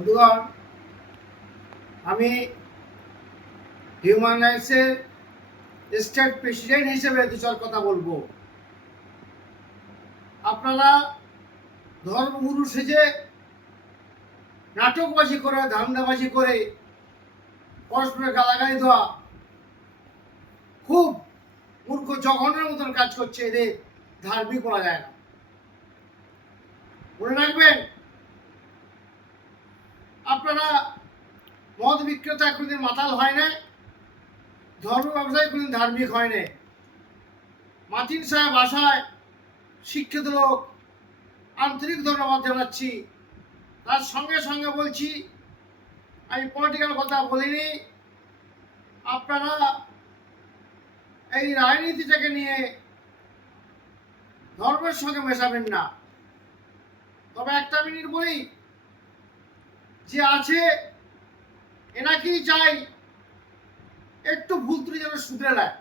বন্ধুগণ, আমি human রাইটসের state president হিসেবে দু চার কথা বলবো। আপনারা ধর্মগুরু সেজে নাটকবাজি করে, ধান্দাবাজি করে পরস্পরের গালাগালি দেওয়া খুব মূর্খ জঘন্যের মতন কাজ করছে। এদের ধার্মিক বলা যায় না। মনে রাখবেন, আপনারা মদ বিক্রেতা কোনদিন মাতাল হয় না, ধর্ম ব্যবসায়ী কোনদিন ধার্মিক হয় না। মাতিন সাহেব আশায় শিক্ষিত লোক, আন্তরিক ধন্যবাদ জানাচ্ছি। তার সঙ্গে সঙ্গে বলছি, আমি পলিটিক্যাল কথা বলিনি। আপনারা এই রাজনীতিটাকে নিয়ে ধর্মের সঙ্গে মেশাবেন না। তবে একটা মিনিট বলি, যে আছে এনাকেই চাই একটু ভুল ত্রুটি যেন শুধরে নেয়।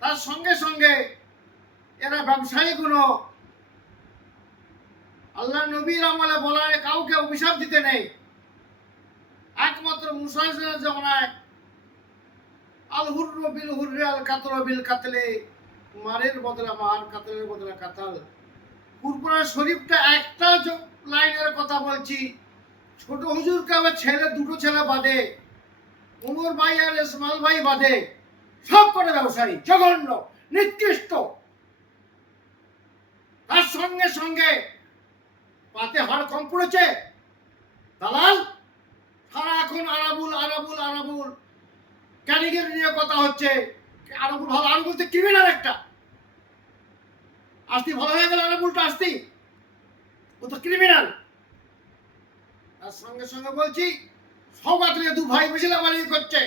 তার সঙ্গে সঙ্গে এরা ব্যবসায়ীগুলো আল্লাহ নবীর আমলে বলার কাউকে অভিশাপ দিতে নেই। একমাত্র মুসা আলাইহিস জামানায় আল হুররু বিল হুররি আল কাতলু বিল কাতলে, মারের বদলে মার, কাতলের বদলে কাতাল। কুরআন শরীফটা একটা লাইনের কথা বলছি। ছোট হুজুরকে আবার ছেলে, দুটো ছেলে বাদে, ওমর ভাই আর ইসমাইল ভাই বাদে সব কটা ব্যবসায়ী জঘন্য, নিকৃষ্ট। তার সঙ্গে সঙ্গে পাতে হাড় কম পড়েছে দালাল। সারা এখন আরাবুল আরাবুল আরাবুল ক্যানিগের নিয়ে কথা হচ্ছে। আরাবুল ভালো, আরাবুল তো ক্রিমিনাল একটা। আস্তি ভালো হয়ে গেল, আরাবুলটা আস্তি, ও তো ক্রিমিনাল। তার সঙ্গে সঙ্গে বলছি, সবাই দু ভাই বেশি লাভালাভি করছে।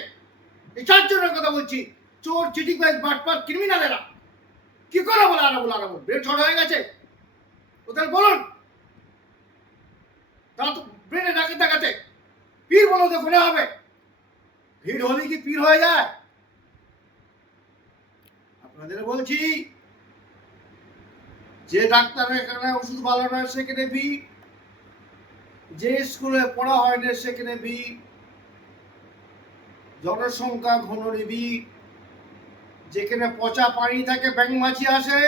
এই চারজনের কথা বলছি, চোর, চিটিংবাজ, বাটপার, ক্রিমিনালেরা। কি করে বলে আরাবুল আরাবুল? ব্রেন শর্ট হয়ে গেছে ওদের, বলুন। তারা তো ব্রেনে ডাকে দেখাতে পীর বলো তো গুণে হবে। ভিড় হলে কি পীর হয়ে যায়? আপনাদের বলছি, যে ডাক্তারের এখানে ওষুধ ভালো নয় সেখানে ভিড়, যে স্কুলে পড়া হয় না সেখানে ভিড়, জনসংখ্যা ঘন নিবিড়, যেখানে পচা পানি থাকে ব্যাঙ মাছি আসে।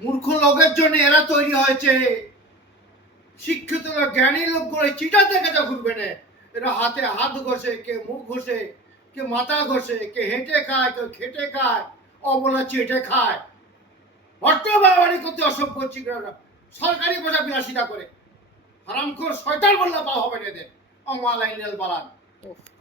মূর্খ লোকের জন্য এরা তৈরি হয়েছে। শিক্ষিত লোক, জ্ঞানী লোকগুলো চিটাতে কাছে ঘুরবে না। এরা হাতে হাত ঘষে, কে মুখ ঘষে, কে মাথা ঘষে, কে হেঁটে খায়, কেউ খেটে খায়, অবলা চেটে খায়। বড্ড বাড়াবাড়ি করতে অসভ্য চিকরা, সরকারি পয়সা বিলাসিতা করে। হারামখোর শয়তান বললে পা হবে না এদের। অমালাইনাল বালান।